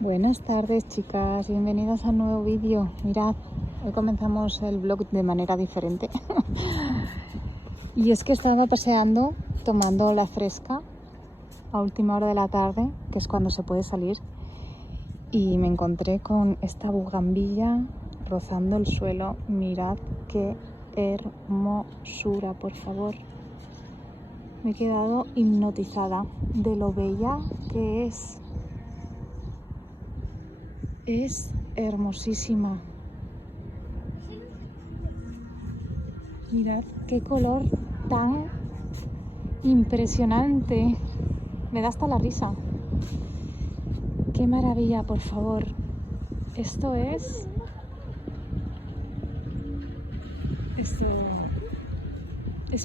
Buenas tardes, chicas, bienvenidas a un nuevo vídeo. Mirad, hoy comenzamos el vlog de manera diferente. Y es que estaba paseando, tomando la fresca a última hora de la tarde, que es cuando se puede salir, y me encontré con esta bugambilla rozando el suelo. Mirad qué hermosura, por favor. Me he quedado hipnotizada de lo bella que es. Es hermosísima. Mirad qué color tan impresionante. Me da hasta la risa. Qué maravilla, por favor. Esto es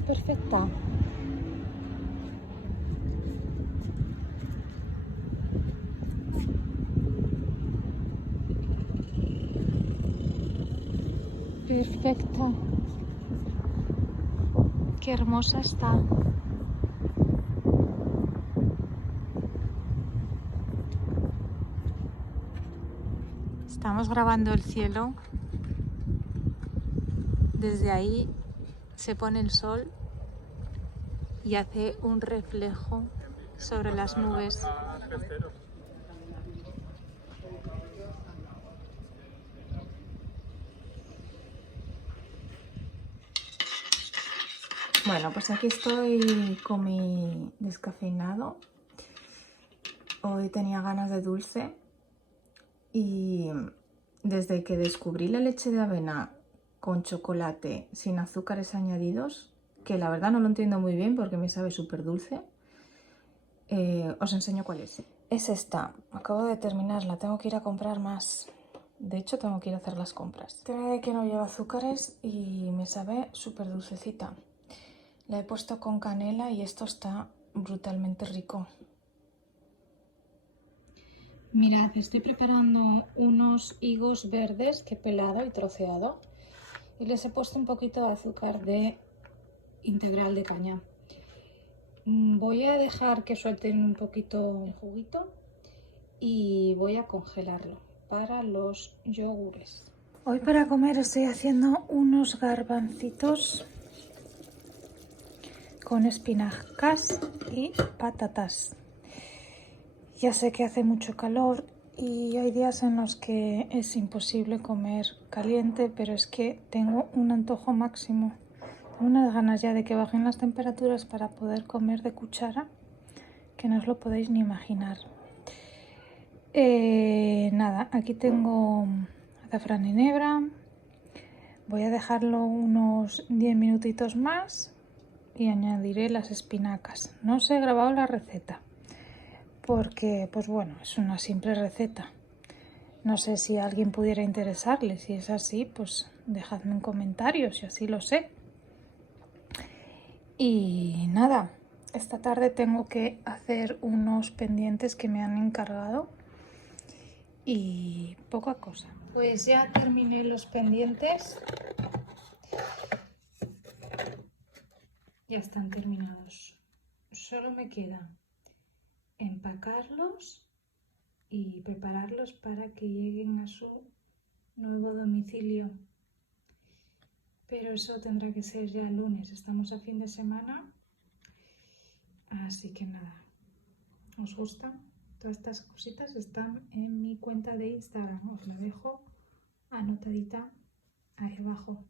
perfecta. Perfecta. Qué hermosa está. Estamos grabando el cielo. Desde ahí se pone el sol y hace un reflejo sobre las nubes. Bueno, pues aquí estoy con mi descafeinado. Hoy tenía ganas de dulce y desde que descubrí la leche de avena con chocolate sin azúcares añadidos, que la verdad no lo entiendo muy bien porque me sabe súper dulce, os enseño cuál es. Es esta, acabo de terminarla, tengo que ir a comprar más. De hecho, tengo que ir a hacer las compras. Trae que no lleva azúcares y me sabe súper dulcecita. La he puesto con canela y esto está brutalmente rico. Mirad, estoy preparando unos higos verdes que he pelado y troceado y les he puesto un poquito de azúcar de integral de caña. Voy a dejar que suelten un poquito el juguito y voy a congelarlo para los yogures. Hoy para comer estoy haciendo unos garbancitos con espinacas y patatas. Ya sé que hace mucho calor y hay días en los que es imposible comer caliente, pero es que tengo un antojo máximo. Tengo unas ganas ya de que bajen las temperaturas para poder comer de cuchara, que no os lo podéis ni imaginar. Nada, aquí tengo azafrán en hebra. Voy a dejarlo unos 10 minutitos más y añadiré las espinacas. No os he grabado la receta porque, pues bueno, es una simple receta. No sé si a alguien pudiera interesarle. Si es así, pues dejadme en comentarios y así lo sé. Y nada, esta tarde tengo que hacer unos pendientes que me han encargado y poca cosa. Pues ya terminé los pendientes. Ya están terminados. Solo me queda empacarlos y prepararlos para que lleguen a su nuevo domicilio. Pero eso tendrá que ser ya el lunes. Estamos a fin de semana. Así que nada. ¿Os gusta? Todas estas cositas están en mi cuenta de Instagram. Os la dejo anotadita ahí abajo.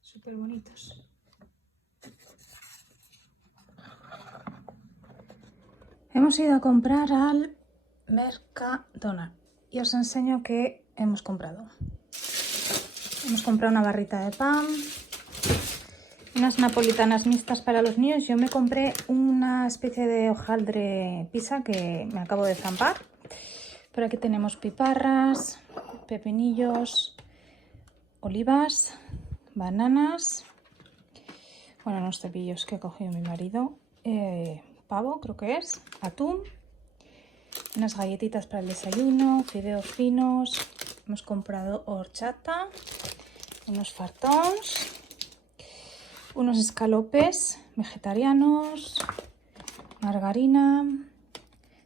Súper bonitos. Hemos ido a comprar al Mercadona y os enseño qué hemos comprado. Hemos comprado una barrita de pan, unas napolitanas mixtas para los niños. Yo me compré una especie de hojaldre pizza que me acabo de zampar. Por aquí tenemos piparras, pepinillos, olivas, bananas, bueno, unos cepillos que ha cogido mi marido, pavo creo que es, atún, unas galletitas para el desayuno, fideos finos, hemos comprado horchata, unos fartons, unos escalopes vegetarianos, margarina,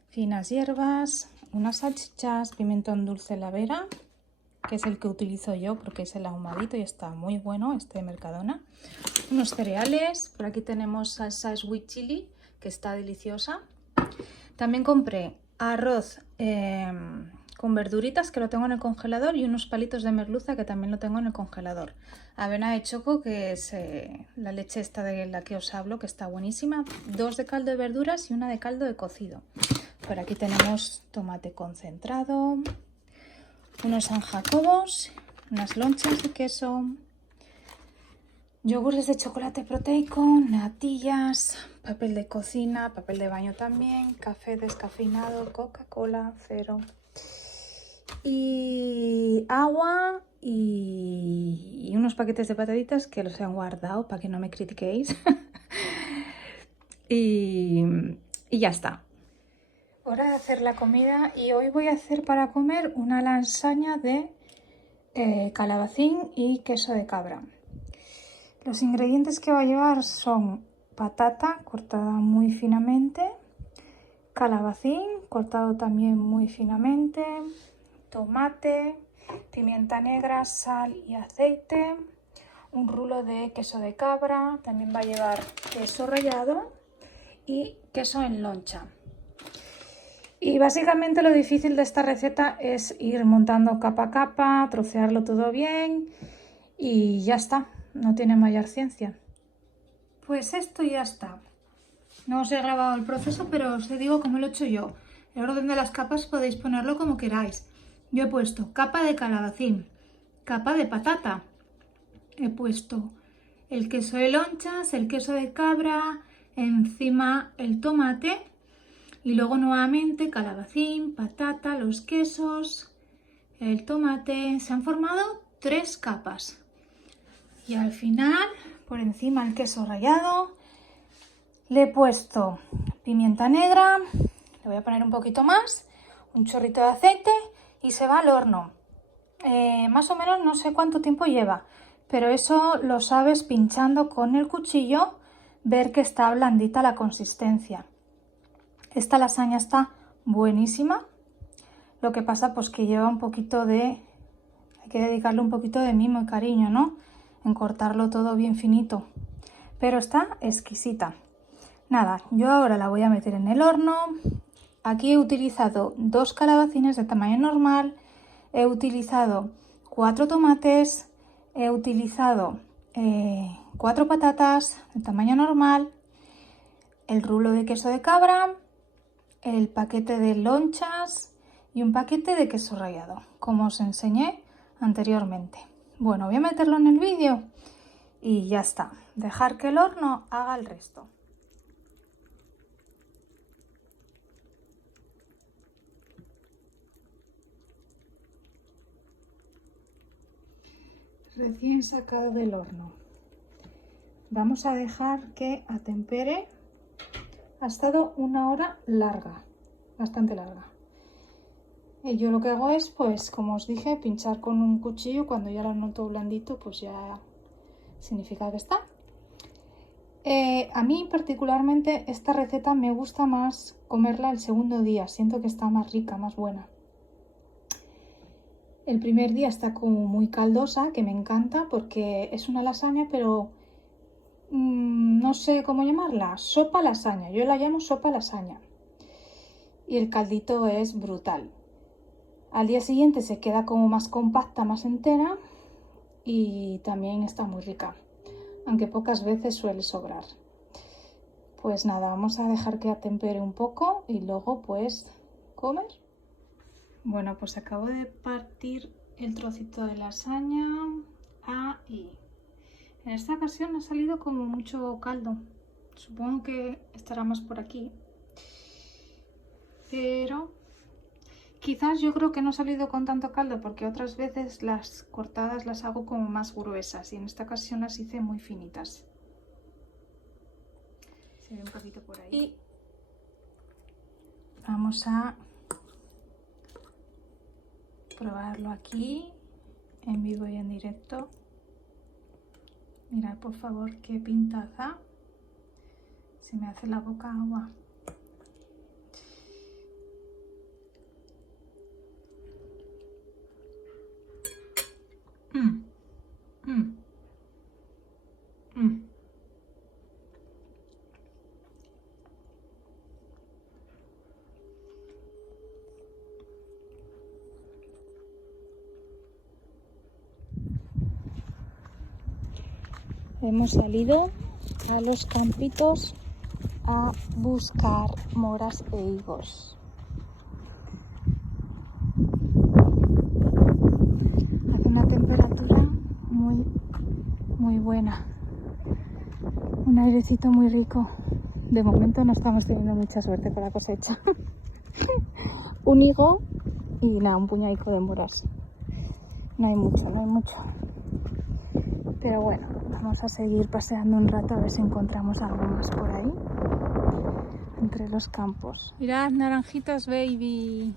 finas hierbas, unas salchichas, pimentón dulce la Vera, que es el que utilizo yo porque es el ahumadito y está muy bueno, este de Mercadona. Unos cereales, por aquí tenemos salsa sweet chili, que está deliciosa. También compré arroz con verduritas, que lo tengo en el congelador, y unos palitos de merluza, que también lo tengo en el congelador. Avena de choco, que es la leche esta de la que os hablo, que está buenísima. 2 de caldo de verduras y 1 de caldo de cocido. Por aquí tenemos tomate concentrado, unos San Jacobos, unas lonchas de queso, yogures de chocolate proteico, natillas, papel de cocina, papel de baño también, café descafeinado, Coca-Cola, cero, y agua y unos paquetes de pataditas que los he guardado para que no me critiquéis. y ya está. Hora de hacer la comida, y hoy voy a hacer para comer una lasaña de calabacín y queso de cabra. Los ingredientes que va a llevar son patata cortada muy finamente, calabacín cortado también muy finamente, tomate, pimienta negra, sal y aceite, un rulo de queso de cabra, también va a llevar queso rallado y queso en loncha. Y básicamente lo difícil de esta receta es ir montando capa a capa, trocearlo todo bien y ya está, no tiene mayor ciencia. Pues esto ya está. No os he grabado el proceso, pero os digo cómo lo he hecho yo. El orden de las capas podéis ponerlo como queráis. Yo he puesto capa de calabacín, capa de patata, he puesto el queso de lonchas, el queso de cabra, encima el tomate y luego nuevamente calabacín, patata, los quesos, el tomate. Se han formado 3 capas. Y al final, por encima el queso rallado, le he puesto pimienta negra, le voy a poner un poquito más, un chorrito de aceite y se va al horno. Más o menos no sé cuánto tiempo lleva, pero eso lo sabes pinchando con el cuchillo, ver que está blandita la consistencia. Esta lasaña está buenísima, lo que pasa pues que lleva un poquito de... hay que dedicarle un poquito de mimo y cariño, ¿no? En cortarlo todo bien finito, pero está exquisita. Nada, yo ahora la voy a meter en el horno. Aquí he utilizado 2 calabacines de tamaño normal, he utilizado 4 tomates, he utilizado 4 patatas de tamaño normal, el rulo de queso de cabra, el paquete de lonchas y un paquete de queso rallado, como os enseñé anteriormente. Bueno, voy a meterlo en el vídeo y ya está. Dejar que el horno haga el resto. Recién sacado del horno. Vamos a dejar que atempere. Ha estado 1 hora larga, bastante larga. Y yo lo que hago es, pues como os dije, pinchar con un cuchillo. Cuando ya lo noto blandito, pues ya significa que está. A mí particularmente esta receta me gusta más comerla el segundo día. Siento que está más rica, más buena. El primer día está como muy caldosa, que me encanta porque es una lasaña, pero no sé cómo llamarla, sopa lasaña. Yo la llamo sopa lasaña. Y el caldito es brutal. Al día siguiente se queda como más compacta, más entera y también está muy rica, aunque pocas veces suele sobrar. Pues nada, vamos a dejar que atempere un poco y luego pues comer. Bueno, pues acabo de partir el trocito de lasaña ahí. En esta ocasión ha salido como mucho caldo. Supongo que estará más por aquí. Pero quizás yo creo que no ha salido con tanto caldo porque otras veces las cortadas las hago como más gruesas y en esta ocasión las hice muy finitas. Se ve un poquito por ahí. Y vamos a probarlo aquí en vivo y en directo. Mirad por favor qué pintaza, se me hace la boca agua. hemos salido a los campitos a buscar moras e higos. Hace una temperatura muy buena, un airecito muy rico. De momento no estamos teniendo mucha suerte con la cosecha. Un higo y nada, un puñadico de moras. No hay mucho. Pero bueno, vamos a seguir paseando un rato a ver si encontramos algo más por ahí, entre los campos. Mirad, naranjitas baby.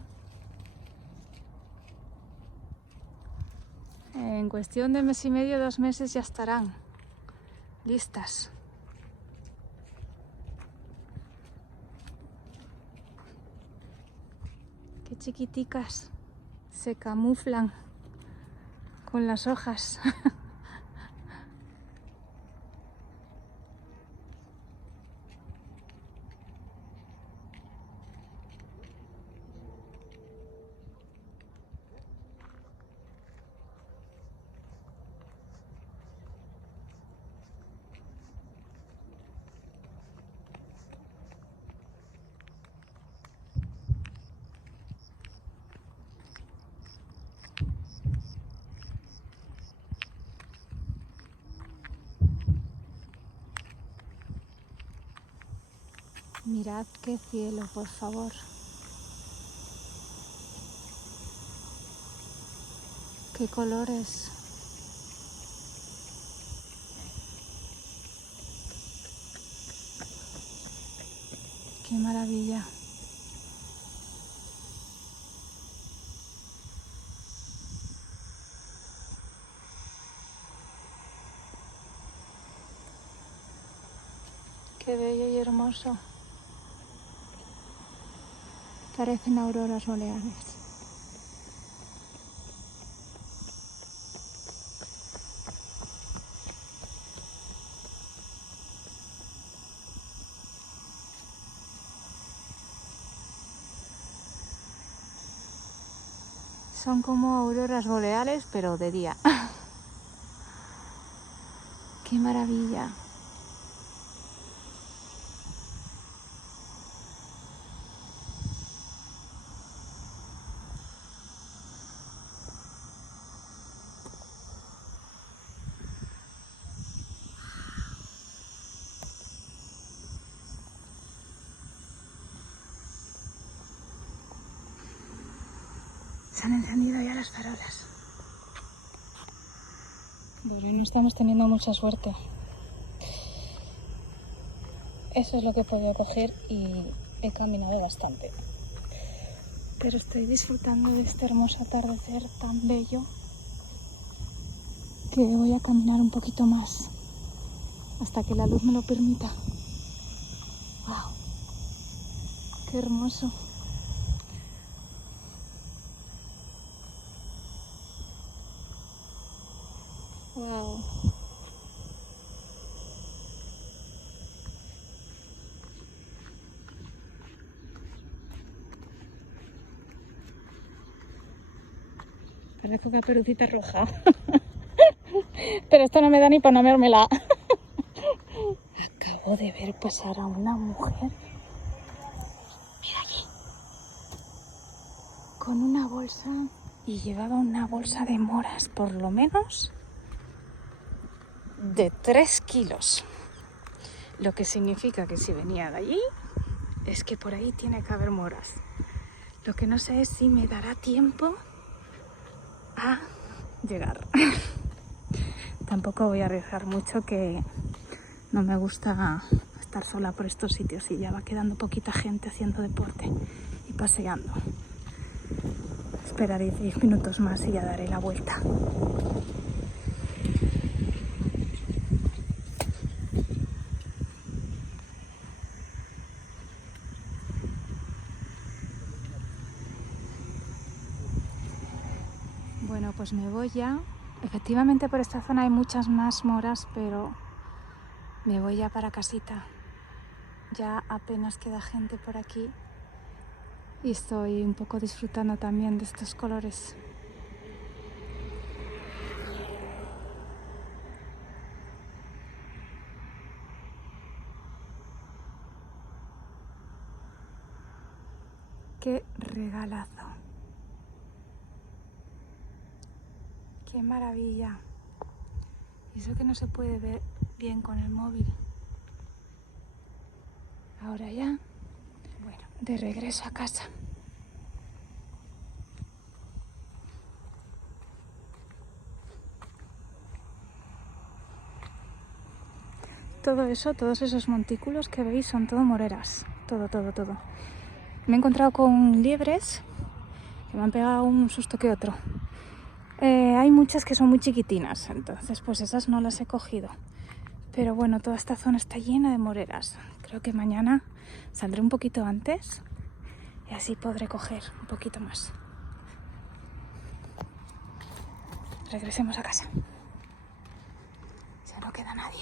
En cuestión de mes y medio, 2 meses ya estarán listas. Qué chiquiticas, se camuflan con las hojas. Mirad qué cielo, por favor. Qué colores. Qué maravilla. Qué bello y hermoso. Parecen auroras boreales. Son como auroras boreales, pero de día. ¡Qué maravilla! Se han encendido ya las farolas. Bueno, no estamos teniendo mucha suerte. Eso es lo que he podido coger y he caminado bastante. Pero estoy disfrutando de este hermoso atardecer tan bello que voy a caminar un poquito más hasta que la luz me lo permita. ¡Wow! ¡Qué hermoso! ¡Wow! Parezco Caperucita Roja. Pero esto no me da ni para nomérmela. Acabo de ver pasar a una mujer. Mira aquí. Con una bolsa. Y llevaba una bolsa de moras, por lo menos de 3 kilos. Lo que significa que si venía de allí, es que por ahí tiene que haber moras. Lo que no sé es si me dará tiempo a llegar. Tampoco voy a arriesgar mucho, que no me gusta estar sola por estos sitios y ya va quedando poquita gente haciendo deporte y paseando. Esperaré 10 minutos más y ya daré la vuelta. Bueno, pues me voy ya. Efectivamente por esta zona hay muchas más moras, pero me voy ya para casita. Ya apenas queda gente por aquí y estoy un poco disfrutando también de estos colores. Qué regalazo. Qué maravilla. Y eso que no se puede ver bien con el móvil. Ahora ya, bueno, de regreso a casa. Todo eso, todos esos montículos que veis son todo moreras. Todo, todo, todo. Me he encontrado con liebres que me han pegado un susto que otro. Hay muchas que son muy chiquitinas, entonces pues esas no las he cogido. Pero bueno, toda esta zona está llena de moreras. Creo que mañana saldré un poquito antes y así podré coger un poquito más. Regresemos a casa. Ya no queda nadie.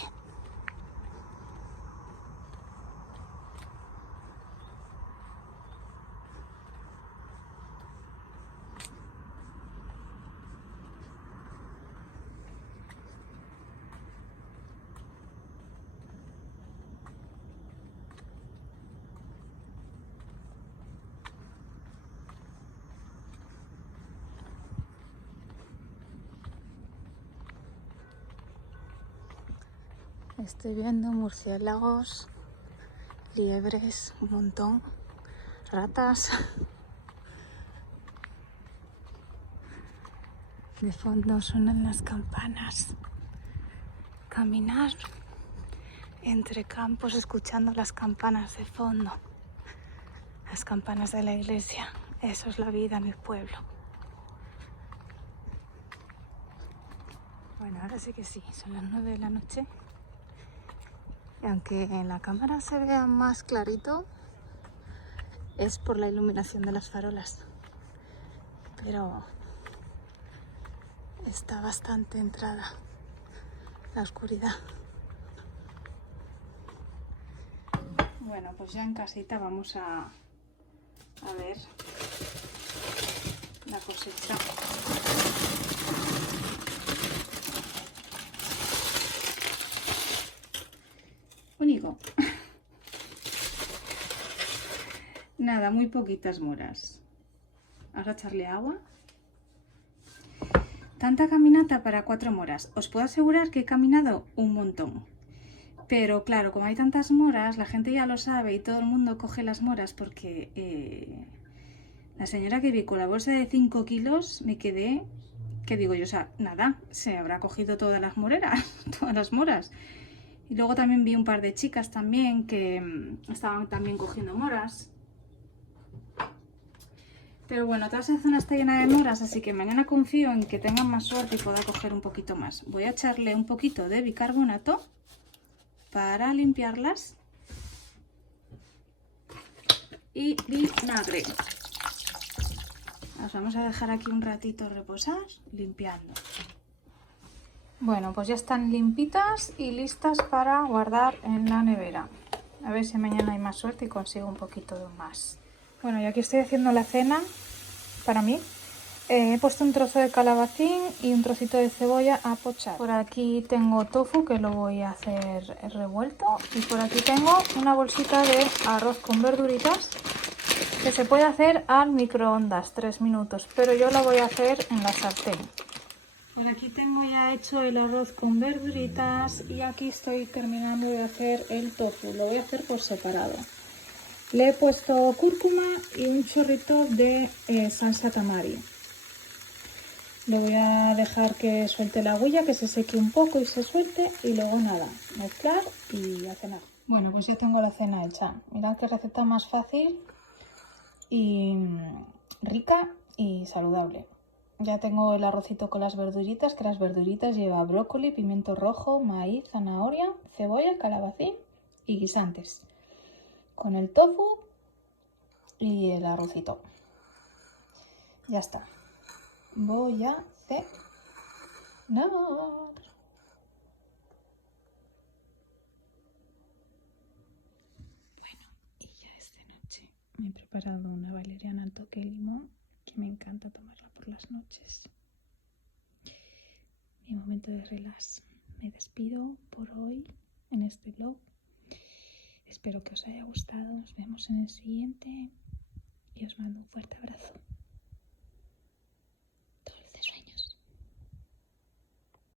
Estoy viendo murciélagos, liebres, un montón, ratas. De fondo suenan las campanas. Caminar entre campos escuchando las campanas de fondo. Las campanas de la iglesia. Eso es la vida en el pueblo. Bueno, ahora sí que sí, son las 9 de la noche. Y aunque en la cámara se vea más clarito, es por la iluminación de las farolas. Pero está bastante entrada la oscuridad. Bueno, pues ya en casita vamos a ver la cosecha. Único. Nada, muy poquitas moras. Vamos a echarle agua. Tanta caminata para 4 moras. Os puedo asegurar que he caminado un montón. Pero claro, como hay tantas moras, la gente ya lo sabe y todo el mundo coge las moras porque la señora que vi con la bolsa de 5 kilos me quedé, ¿qué digo yo? O sea, nada, se habrá cogido todas las moreras, todas las moras. Y luego también vi un par de chicas también que estaban también cogiendo moras. Pero bueno, toda esa zona está llena de moras, así que mañana confío en que tengan más suerte y pueda coger un poquito más. Voy a echarle un poquito de bicarbonato para limpiarlas y vinagre. Las vamos a dejar aquí un ratito reposar limpiando. Bueno, pues ya están limpitas y listas para guardar en la nevera. A ver si mañana hay más suerte y consigo un poquito más. Bueno, y aquí estoy haciendo la cena para mí. He puesto un trozo de calabacín y un trocito de cebolla a pochar. Por aquí tengo tofu que lo voy a hacer revuelto. Y por aquí tengo una bolsita de arroz con verduritas que se puede hacer al microondas 3 minutos, pero yo lo voy a hacer en la sartén. Por aquí tengo ya hecho el arroz con verduritas y aquí estoy terminando de hacer el tofu. Lo voy a hacer por separado. Le he puesto cúrcuma y un chorrito de salsa tamari. Le voy a dejar que suelte la agüilla, que se seque un poco y se suelte y luego nada, mezclar y a cenar. Bueno, pues ya tengo la cena hecha. Mirad qué receta más fácil y rica y saludable. Ya tengo el arrocito con las verduritas, que las verduritas lleva brócoli, pimiento rojo, maíz, zanahoria, cebolla, calabacín y guisantes. Con el tofu y el arrocito. Ya está. Voy a cenar. Bueno, y ya es de noche. Me he preparado una valeriana al toque de limón, que me encanta tomarla por las noches. Mi momento de relax. Me despido por hoy en este vlog. Espero que os haya gustado. Nos vemos en el siguiente. y os mando un fuerte abrazo.